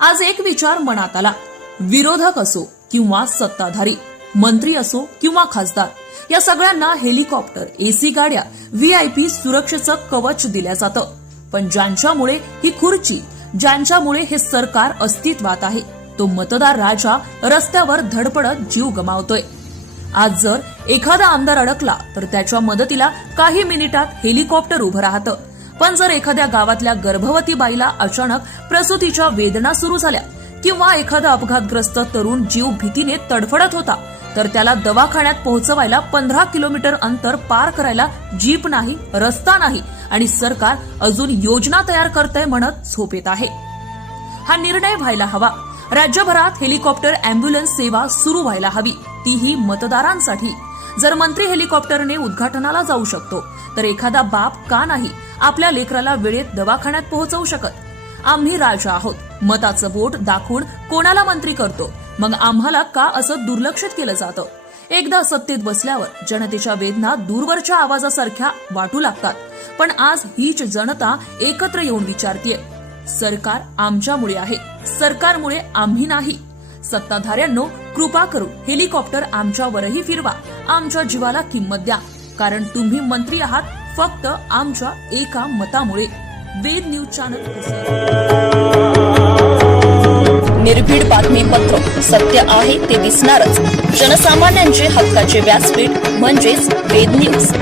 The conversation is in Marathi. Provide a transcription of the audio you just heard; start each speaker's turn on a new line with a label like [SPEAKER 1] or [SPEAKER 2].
[SPEAKER 1] आज एक विचार मनात आला. विरोधक असो किंवा सत्ताधारी मंत्री असो किंवा खासदार या सगळ्यांना हेलिकॉप्टर एसी गाड्या व्हीआयपी सुरक्षेचं कवच दिल्या जातं. पण ज्यांच्यामुळे ही खुर्ची ज्यांच्यामुळे हे सरकार अस्तित्वात आहे तो मतदार राजा रस्त्यावर धडपडत जीव गमावतोय. आज जर एखादा आमदार अडकला तर त्याच्या मदतीला काही मिनिटात हेलिकॉप्टर उभं राहतं. पण जर एखाद्या गावातल्या गर्भवती बाईला अचानक प्रसूतीच्या वेदना सुरू झाल्या किंवा एखादा अपघातग्रस्त तरुण जीव भीतीने तडफडत होता तर त्याला दवाखान्यात पोहोचवायला पंधरा किलोमीटर अंतर पार करायला जीप नाही रस्ता नाही आणि सरकार अजून योजना तयार करतय म्हणत झोपेत आहे. हा निर्णय व्हायला हवा. राज्यभरात हेलिकॉप्टर अँब्युलन्स सेवा सुरू व्हायला हवी. तीही मतदारांसाठी. जर मंत्री हेलिकॉप्टरने उद्घाटनाला जाऊ शकतो तर एखादा बाप का नाही आपल्या लेकराला वेळेत दवाखान्यात पोहोचवू शकत? आम्ही राजा आहोत. मताचं वोट दाखवून कोणाला मंत्री करतो? मग आम्हाला का असं दुर्लक्षित केलं जातं? एकदा सत्तेत बसल्यावर जनतेच्या वेदना दूरवरच्या आवाजासारख्या वाटू लागतात. पण आज हीच जनता एकत्र येऊन विचारतीये. सरकार आमच्यामुळे आहे. सरकारमुळे आम्ही नाही. सत्ताधाऱ्यांनो कृपा करून हेलिकॉप्टर आमच्यावरही फिरवा. आमच्या जीवाला किंमत द्या. कारण तुम्ही मंत्री आहात फक्त आमच्या एका मतामुळे. वेद न्यूज चॅनल
[SPEAKER 2] निर्भीड बातमीपत्र. सत्य आहे ते दिसणारच. जनसामान्यांचे हक्काचे व्यासपीठ म्हणजेच वेद न्यूज.